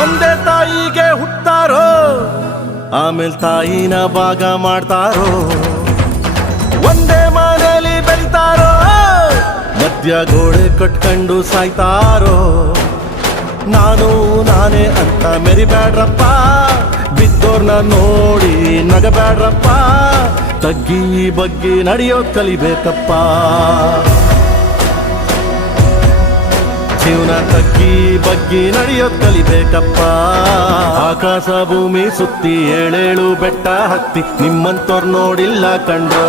ಒಂದೇ ತಾಯಿಗೆ ಹುಟ್ಟಾರೋ ಆಮೇಲೆ ತಾಯಿನ ಭಾಗ ಮಾಡ್ತಾರೋ, ಒಂದೇ ಮನೆಯಲ್ಲಿ ಬೆಳಿತಾರೋ ಮಧ್ಯ ಗೋಡೆ ಕಟ್ಕೊಂಡು ಸಾಯ್ತಾರೋ. ನಾನು ನಾನೇ ಅಂತ ಮೆರಿಬ್ಯಾಡ್ರಪ್ಪ, ಬಿದ್ದೋರ್ನ ನೋಡಿ ನಗಬ್ಯಾಡ್ರಪ್ಪ, ತಗ್ಗಿ ಬಗ್ಗಿ ನಡೆಯೋದ್ ಕಲಿಬೇಕಪ್ಪ. ಜೀವನ ತಗ್ಗಿ ಬಗ್ಗಿ ನಡೆಯೋದ್ ಕಲಿಬೇಕಪ್ಪ. ಆಕಾಶ ಭೂಮಿ ಸುತ್ತಿ ಏಳೇಳು ಬೆಟ್ಟ ಹತ್ತಿ ನಿಮ್ಮಂತೋರ್ ನೋಡಿಲ್ಲ ಕಂಡ್ರೋ.